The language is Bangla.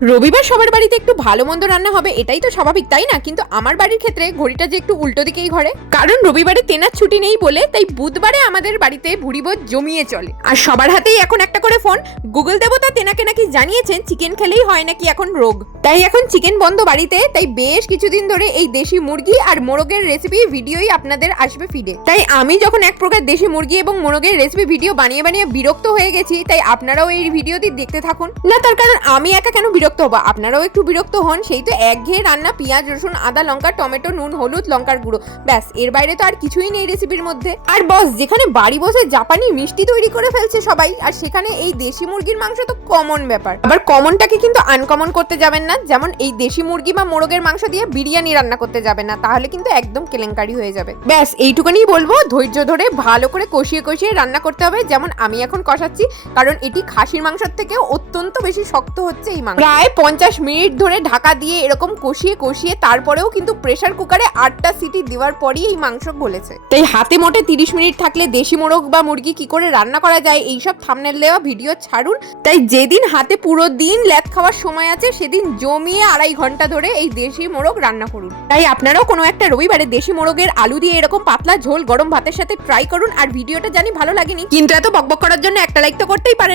রবিবার সবার বাড়িতে একটু ভালো মন্দ রান্না হবে এটাই তো স্বাভাবিক, তাই না? কিন্তু আমার বাড়ির ক্ষেত্রে ঘড়িটা যে একটু উল্টো দিকেই ঘরে, কারণ রবিবারে তেনার ছুটি নেই বলে তাই বুধবারে আমাদের বাড়িতে ভুরিভোজ জমিয়ে চলে। আর সবার হাতেই এখন একটা করে ফোন। গুগল দেবতা তেনাকে নাকি জানিয়েছেন চিকেন খেলেই হয় নাকি এখন রোগ, তাই এখন চিকেন বন্ধ বাড়িতে। তাই বেশ কিছুদিন ধরে এই দেশি মুরগি আর মোরগের রেসিপি ভিডিওই আপনাদের আসবে ফিডে। তাই আমি যখন এক প্রকার দেশি মুরগি এবং মোরগের রেসিপি ভিডিও বানিয়ে বানিয়ে বিরক্ত হয়ে গেছি, তাই আপনারাও এই ভিডিওটি দেখতে থাকুন। না, তার কারণ আমি একা কেন বিরক্ত হবো, আপনারাও একটু বিরক্ত হন। সেই তো একঘেয়ে রান্না, পেঁয়াজ রসুন আদা লঙ্কা টমেটো নুন হলুদ লঙ্কার গুঁড়ো, ব্যাস। এর বাইরে তো আর কিছুই নেই রেসিপির মধ্যে। আর বস, যেখানে বাড়ি বসে জাপানি মিষ্টি তৈরি করে ফেলছে সবাই, আর সেখানে এই দেশি মুরগির মাংস তো কমন ব্যাপার। আবার কমনটাকে কিন্তু আনকমন করতে যাবেন না। যেমন এই দেশি মুরগি বা মোরগের মাংস দিয়ে বিরিয়ানি রান্না করতে যাবেন না, তাহলে কিন্তু একদম কেলেঙ্কারি হয়ে যাবে। ব্যাস এইটুকুনি বলবো, ধৈর্য ধরে ভালো করে কষিয়ে কষিয়ে রান্না করতে হবে, যেমন আমি এখন কষাচ্ছি। কারণ এটি খাসির মাংসের থেকেও অত্যন্ত বেশি শক্ত হচ্ছে এই মাংস। প্রায় 50 মিনিট ধরে ঢাকা দিয়ে এরকম কষিয়ে কষিয়ে তারপরেও কিন্তু প্রেসার কুকারে 8টা সিটি দেওয়ার পরই এই মাংস গলেছে। তাই হাতে মোটে 30 মিনিট থাকলে দেশি মোরগ বা মুরগি কি করে রান্না করা যায় এইসব থাম্বনেল দেওয়া ভিডিও ছাড়ুন। তাই যেদিন হাতে পুরো দিন ল্যাদ খাওয়ার সময় আছে সেদিন জমিয়ে 2.5 ঘন্টা ধরে এই দেশি মোরগ রান্না করুন। তাই আপনারাও কোনো একটা রবিবারে দেশি মোরগের আলু দিয়ে এরকম পাতলা ঝোল গরম ভাতের সাথে ট্রাই করুন। আর ভিডিওটা জানি ভালো লাগেনি, কিন্তু এত বকবক করার জন্য একটা লাইক তো করতেই পারেন।